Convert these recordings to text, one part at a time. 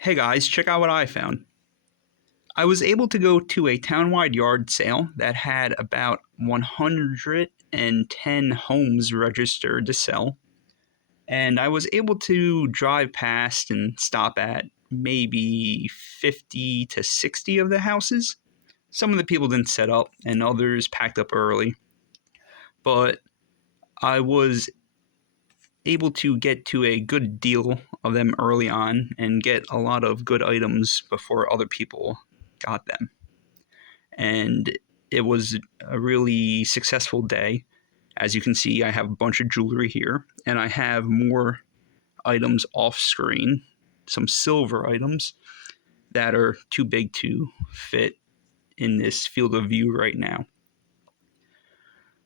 Hey guys, check out what I found. I was able to go to a townwide yard sale that had about 110 homes registered to sell, and I was able to drive past and stop at maybe 50 to 60 of the houses. Some of the people didn't set up, and others packed up early, but I was able to get to a good deal of them early on and get a lot of good items before other people got them. And it was a really successful day. As you can see, I have a bunch of jewelry here, and I have more items off screen, some silver items that are too big to fit in this field of view right now.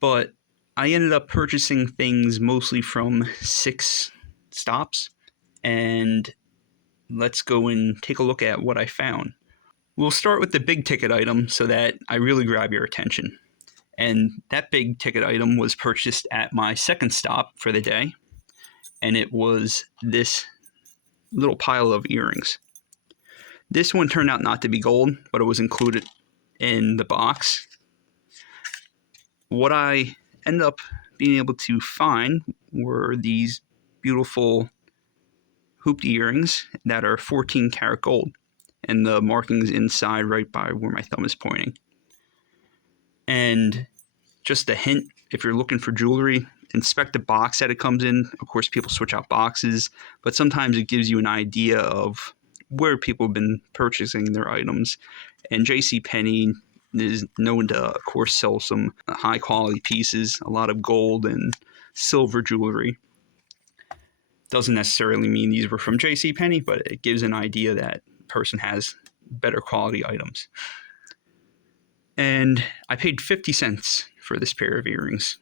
But I ended up purchasing things mostly from 6 stops, and let's go and take a look at what I found. We'll start with the big ticket item so that I really grab your attention. And that big ticket item was purchased at my second stop for the day, and it was this little pile of earrings. This one turned out not to be gold, but it was included in the box. What I ended up being able to find were these beautiful hooped earrings that are 14 karat gold, and the markings inside right by where my thumb is pointing. And just a hint, if you're looking for jewelry, inspect the box that it comes in. Of course, people switch out boxes, but sometimes it gives you an idea of where people have been purchasing their items. And JCPenney is known to, of course, sell some high quality pieces, a lot of gold and silver jewelry. Doesn't necessarily mean these were from JCPenney, but it gives an idea that the person has better quality items. And I paid 50 cents for this pair of earrings.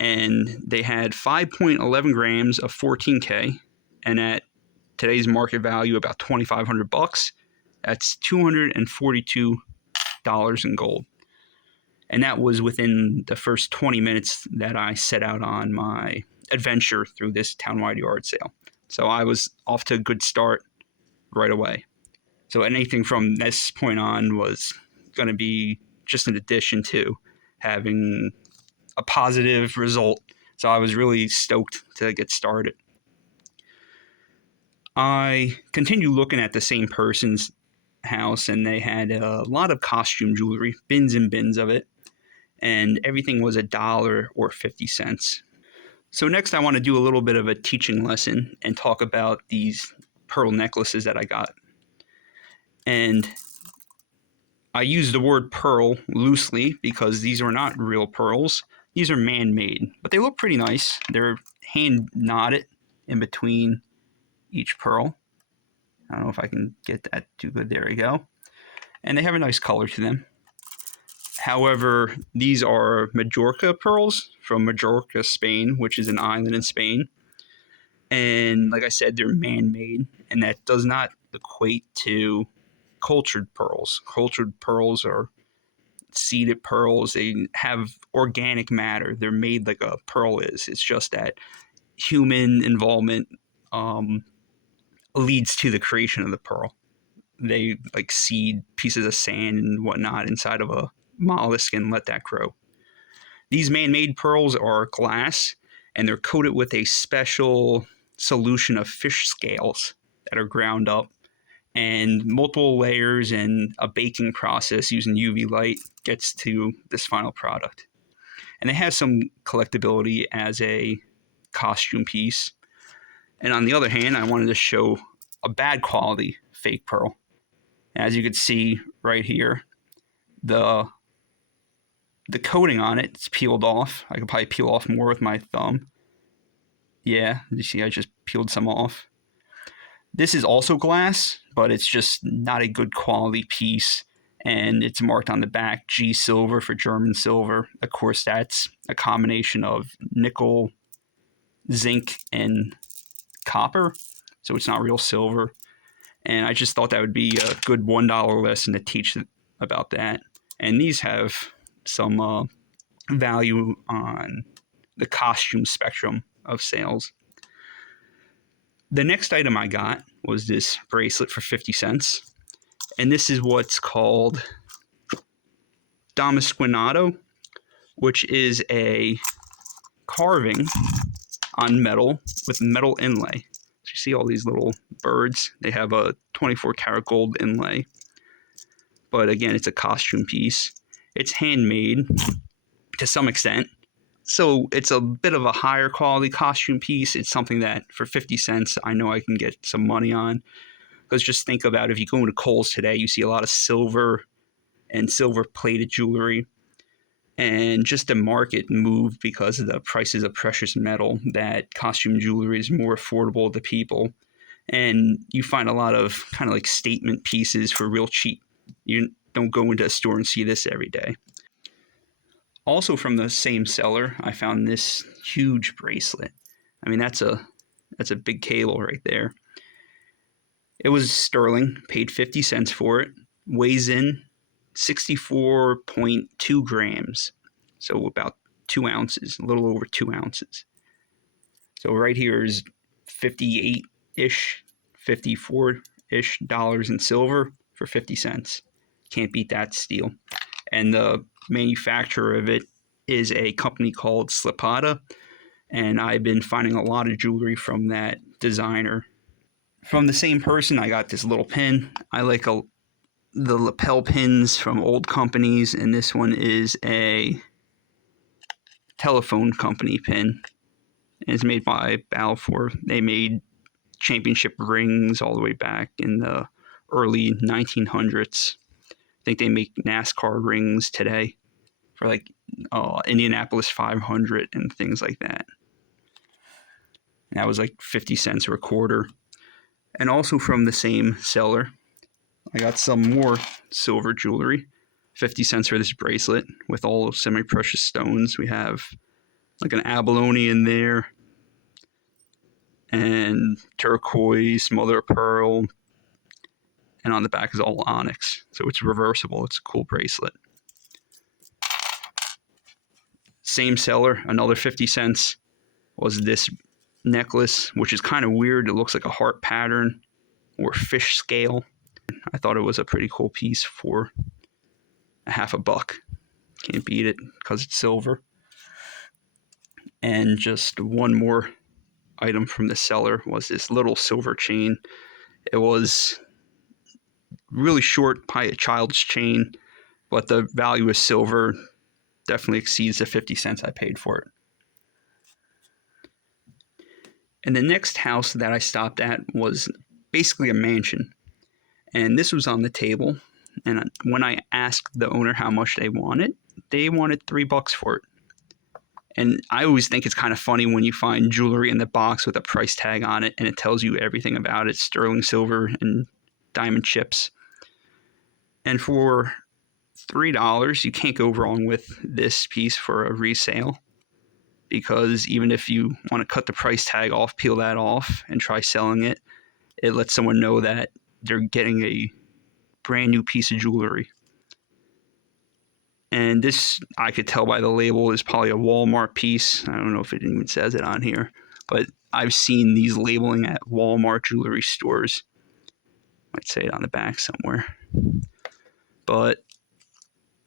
And they had 5.11 grams of 14K. And at today's market value, about $2,500, that's $242 in gold. And that was within the first 20 minutes that I set out on my adventure through this townwide yard sale. So I was off to a good start right away. So anything from this point on was going to be just an addition to having a positive result. So I was really stoked to get started. I continued looking at the same person's house, and they had a lot of costume jewelry, bins and bins of it, and everything was $1 or 50 cents. So next I want to do a little bit of a teaching lesson and talk about these pearl necklaces that I got. And I use the word pearl loosely because these are not real pearls. These are man-made, but they look pretty nice. They're hand knotted in between each pearl. I don't know if I can get that too good. There we go. And they have a nice color to them. However, these are Majorca pearls from Majorca, Spain, which is an island in Spain. And like I said, they're man-made, and that does not equate to cultured pearls. Cultured pearls are seeded pearls. They have organic matter. They're made like a pearl is. It's just that human involvement leads to the creation of the pearl. They like seed pieces of sand and whatnot inside of a mollusk and let that grow. These man-made pearls are glass, and they're coated with a special solution of fish scales that are ground up, and multiple layers and a baking process using UV light gets to this final product. And it has some collectability as a costume piece. And on the other hand, I wanted to show a bad quality fake pearl. As you can see right here, the coating on it is peeled off. I could probably peel off more with my thumb. Yeah, you see I just peeled some off. This is also glass, but it's just not a good quality piece, and it's marked on the back G silver for German silver. Of course, that's a combination of nickel, zinc, and copper, so it's not real silver. And I just thought that would be a good $1 lesson to teach about that. And these have some value on the costume spectrum of sales. The next item I got was this bracelet for 50 cents. And this is what's called damasquinato, which is a carving on metal with metal inlay. So you see all these little birds. They have a 24 karat gold inlay. But again, it's a costume piece. It's handmade to some extent. So it's a bit of a higher quality costume piece. It's something that for 50 cents, I know I can get some money on. Because just think about if you go into Kohl's today, you see a lot of silver and silver plated jewelry. And just the market moved because of the prices of precious metal, that costume jewelry is more affordable to people. And you find a lot of kind of like statement pieces for real cheap. You don't go into a store and see this every day. Also from the same seller, I found this huge bracelet. I mean, that's a big cable right there. It was sterling, paid 50 cents for it, weighs in 64.2 grams. So about 2 ounces, a little over 2 ounces. So right here is 58-ish, 54-ish dollars in silver for 50 cents. Can't beat that steal. And the manufacturer of it is a company called Slipata. And I've been finding a lot of jewelry from that designer. From the same person, I got this little pin. I like the lapel pins from old companies, and this one is a telephone company pin. And it's made by Balfour. They made championship rings all the way back in the early 1900s. I think they make NASCAR rings today for like Indianapolis 500 and things like that. And that was like 50 cents or a quarter. And also from the same seller, I got some more silver jewelry. 50 cents for this bracelet with all semi-precious stones. We have like an abalone in there, and turquoise, mother of pearl, and on the back is all onyx. So it's reversible. It's a cool bracelet. Same seller, another 50 cents was this necklace, which is kind of weird. It looks like a heart pattern or fish scale. I thought it was a pretty cool piece for a half a buck. Can't beat it because it's silver. And just one more item from the seller was this little silver chain. It was really short, probably a child's chain, but the value of silver definitely exceeds the 50 cents I paid for it. And the next house that I stopped at was basically a mansion. And this was on the table. And when I asked the owner how much they wanted $3 for it. And I always think it's kind of funny when you find jewelry in the box with a price tag on it and it tells you everything about it, sterling silver and diamond chips. And for $3, you can't go wrong with this piece for a resale, because even if you want to cut the price tag off, peel that off, and try selling it, it lets someone know that they're getting a brand new piece of jewelry. And this, I could tell by the label, is probably a Walmart piece. I don't know if it even says it on here, but I've seen these labeling at Walmart jewelry stores. Might say it on the back somewhere. But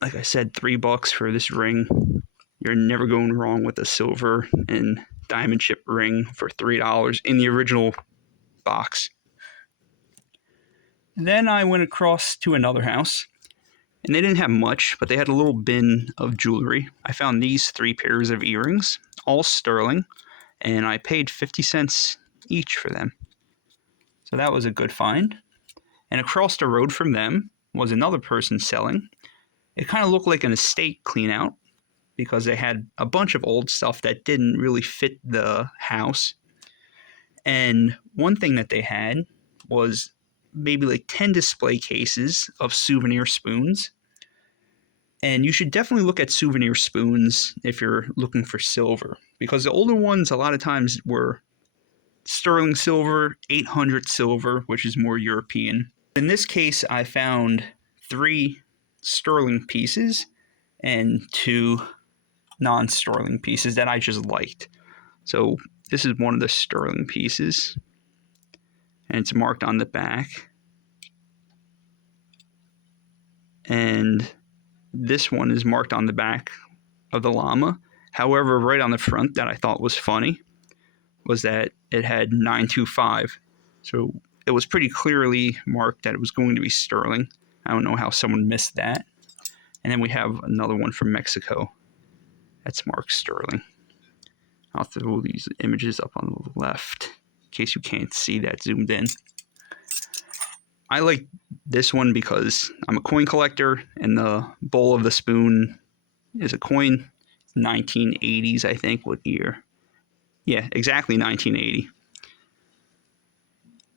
like I said, $3 for this ring. You're never going wrong with a silver and diamond chip ring for $3 in the original box. Then I went across to another house, and they didn't have much, but they had a little bin of jewelry. I found these 3 pairs of earrings, all sterling, and I paid 50 cents each for them. So that was a good find. And across the road from them was another person selling. It kind of looked like an estate clean out, because they had a bunch of old stuff that didn't really fit the house. And one thing that they had was maybe like 10 display cases of souvenir spoons. And you should definitely look at souvenir spoons if you're looking for silver, because the older ones a lot of times were sterling silver, 800 silver, which is more European. In this case, I found 3 sterling pieces and 2 non-sterling pieces that I just liked. So this is one of the sterling pieces. and it's marked on the back. And this one is marked on the back of the llama. However, right on the front that I thought was funny was that it had 925. So it was pretty clearly marked that it was going to be sterling. I don't know how someone missed that. And then we have another one from Mexico that's marked sterling. I'll throw these images up on the left in case you can't see that zoomed in. I like this one because I'm a coin collector, and the bowl of the spoon is a coin. 1980s, I think. What year? Yeah, exactly 1980.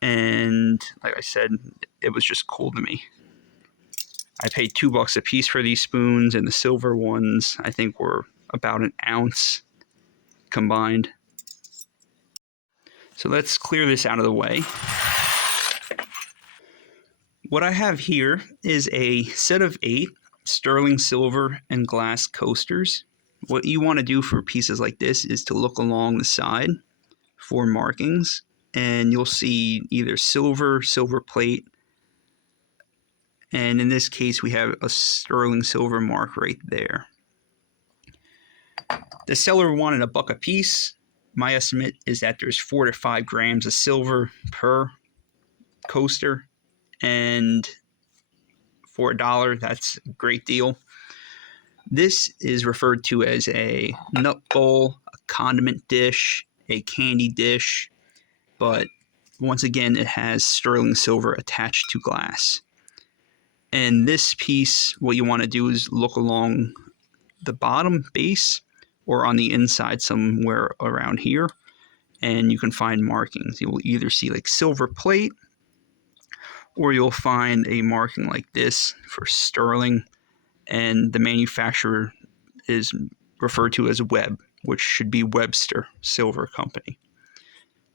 And like I said, it was just cool to me. I paid $2 a piece for these spoons, and the silver ones I think were about an ounce combined. So let's clear this out of the way. What I have here is a set of 8 sterling silver and glass coasters. What you want to do for pieces like this is to look along the side for markings, and you'll see either silver plate, and in this case we have a sterling silver mark right there. The seller wanted $1 a piece. My estimate is that there's 4 to 5 grams of silver per coaster, and for $1, that's a great deal. This is referred to as a nut bowl, a condiment dish, a candy dish, but once again, it has sterling silver attached to glass. And this piece, what you want to do is look along the bottom base or on the inside somewhere around here, and you can find markings. You'll either see like silver plate, or you'll find a marking like this for sterling, and the manufacturer is referred to as Webb, which should be Webster Silver Company.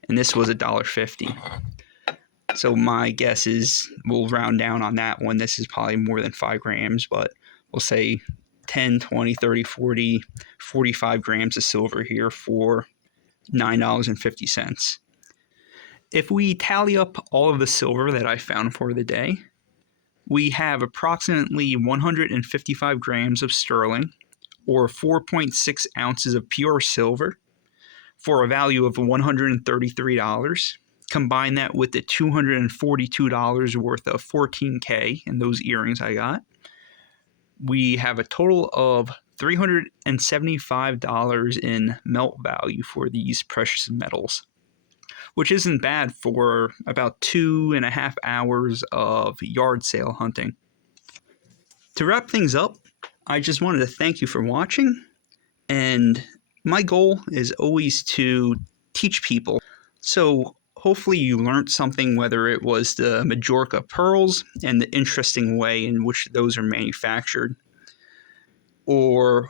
And this was $1.50. So my guess is we'll round down on that one. This is probably more than 5 grams, but we'll say 10, 20, 30, 40, 45 grams of silver here for $9.50. If we tally up all of the silver that I found for the day, we have approximately 155 grams of sterling, or 4.6 ounces of pure silver, for a value of $133. Combine that with the $242 worth of 14K in those earrings I got. We have a total of $375 in melt value for these precious metals, which isn't bad for about 2.5 hours of yard sale hunting. To wrap things up, I just wanted to thank you for watching, and my goal is always to teach people. So hopefully you learned something, whether it was the Majorca pearls and the interesting way in which those are manufactured, or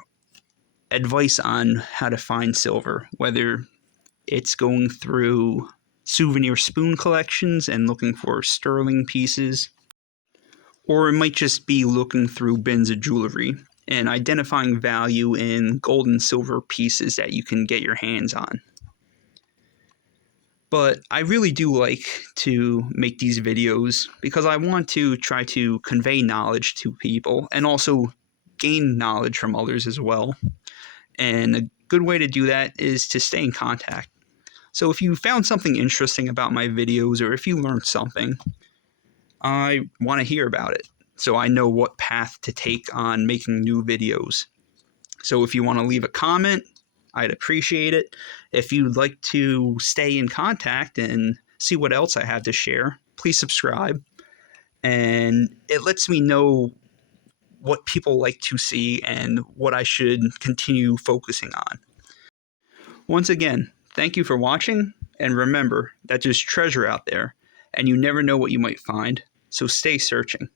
advice on how to find silver, whether it's going through souvenir spoon collections and looking for sterling pieces, or it might just be looking through bins of jewelry and identifying value in gold and silver pieces that you can get your hands on. But I really do like to make these videos because I want to try to convey knowledge to people and also gain knowledge from others as well. And a good way to do that is to stay in contact. So if you found something interesting about my videos, or if you learned something, I want to hear about it so I know what path to take on making new videos. So if you want to leave a comment, I'd appreciate it. If you'd like to stay in contact and see what else I have to share, please subscribe. And it lets me know what people like to see and what I should continue focusing on. Once again, thank you for watching, and remember that there's treasure out there, and you never know what you might find, so stay searching.